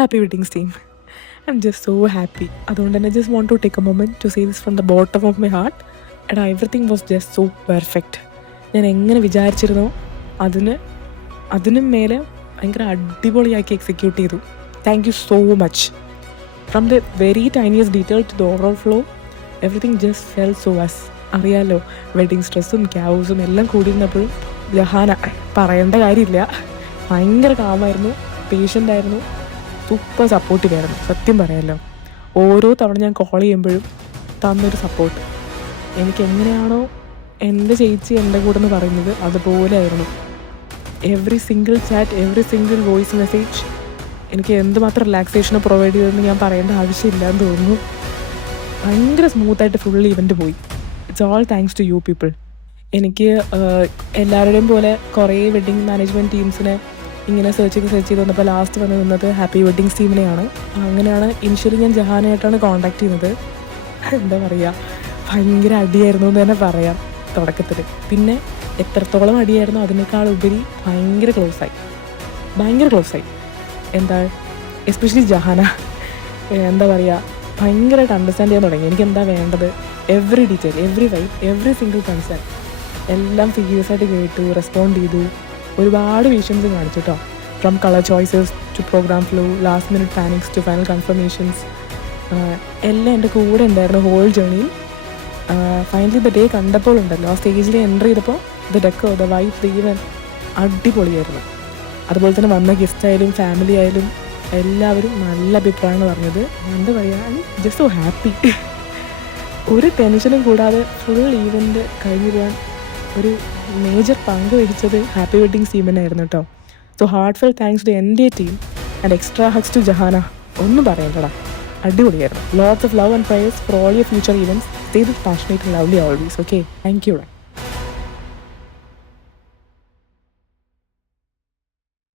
Happy weddings team. I am just so happy. അതുകൊണ്ട് തന്നെ just want to take a moment to say this from the bottom of my heart. എടാ, everything was just so perfect. ഞാൻ എങ്ങനെ വിചാരിച്ചിരുന്നോ അതിനും മേലെ ഭയങ്കര അടിപൊളിയാക്കി എക്സിക്യൂട്ട് ചെയ്തു. Thank you so much. From the very tiniest detail to the overall flow, everything just felt so us. അറിയാലോ, വെഡിങ് സ്ട്രെസ്സും ക്യാവ്സും എല്ലാം കൂടിയിരുന്നപ്പോഴും ജഹാന പറയേണ്ട കാര്യമില്ല. ഭയങ്കര കാമായിരുന്നു, പേഷ്യൻ്റായിരുന്നു, സൂപ്പർ സപ്പോർട്ടീവായിരുന്നു. സത്യം പറയാമല്ലോ, ഓരോ തവണ ഞാൻ കോൾ ചെയ്യുമ്പോഴും തന്നൊരു സപ്പോർട്ട്. എനിക്ക് എങ്ങനെയാണോ എൻ്റെ ചേച്ചി എൻ്റെ കൂടെ എന്ന് പറയുന്നത് അതുപോലെ ആയിരുന്നു. Every single chat, every single voice message എനിക്ക് എന്തുമാത്രം റിലാക്സേഷന് പ്രൊവൈഡ് ചെയ്തതെന്ന് ഞാൻ പറയേണ്ട ആവശ്യമില്ല എന്ന് തോന്നുന്നു. ഭയങ്കര സ്മൂത്തായിട്ട് ഫുൾ ഇവൻ്റ് പോയി. It's all thanks to you people. എനിക്ക് എല്ലാവരുടെയും പോലെ കുറേ വെഡ്ഡിങ് മാനേജ്മെൻറ്റ് ടീംസിനെ ഇങ്ങനെ സെർച്ച് ചെയ്ത് വന്നപ്പോൾ ലാസ്റ്റ് വന്ന് നിന്നത് ഹാപ്പി വെഡ്ഡിങ്സ് ടീമിനെയാണ്. അങ്ങനെയാണ് ഇനിഷ്യലി ഞാൻ ജഹാനായിട്ടാണ് കോൺടാക്ട് ചെയ്യുന്നത്. എന്താ പറയുക, ഭയങ്കര അടിയായിരുന്നു എന്ന് തന്നെ പറയാം തുടക്കത്തിൽ. പിന്നെ എത്രത്തോളം അടിയായിരുന്നു അതിനേക്കാൾ ഉപരി ഭയങ്കര ക്ലോസായി. എന്താ, എസ്പെഷ്യലി ജഹാന എന്താ പറയുക, ഭയങ്കരമായിട്ട് അണ്ടർസ്റ്റാൻഡ് ചെയ്യാൻ തുടങ്ങി. എനിക്ക് എന്താ വേണ്ടത്, every detail, every vibe, every single concern എല്ലാം സീരിയസ് ആയിട്ട് കേട്ടു, റെസ്പോണ്ട് ചെയ്തു. ഒരുപാട് പേഷ്യൻസ് കാണിച്ചു കേട്ടോ. From colour choices to programme flow, last minute plannings to final confirmations, എല്ലാം എൻ്റെ കൂടെ ഉണ്ടായിരുന്നു ഹോൾ ജേണിയിൽ. ഫൈനലി ദ ഡേ കണ്ടപ്പോൾ ഉണ്ടല്ലോ, ആ സ്റ്റേജിൽ എൻ്റർ ചെയ്തപ്പോൾ the deco, the wife, the even അടിപൊളിയായിരുന്നു. അതുപോലെ തന്നെ വന്ന ഗസ്റ്റ് ആയാലും ഫാമിലി ആയാലും എല്ലാവരും നല്ല അഭിപ്രായമാണ് പറഞ്ഞത്. എന്താ പറയുക, ജസ്റ്റ് സോ ഹാപ്പി. ഒരു ടെൻഷനും കൂടാതെ ഫുൾ ഈവൻ്റ് കഴിഞ്ഞു പോകാൻ ഒരു മേജർ പങ്ക് വഹിച്ചത് ഹാപ്പി വെഡ്ഡിങ്സ് ടീമിനായിരുന്നു കേട്ടോ. So heartfelt thanks to എൻ്റെ team and extra hugs to Jahana. ഒന്നും പറയണ്ടടാ, അടിപൊളിയായിരുന്നു. Lots of love and prayers for all your future events. Stay passionate and lovely always. Okay, thank U.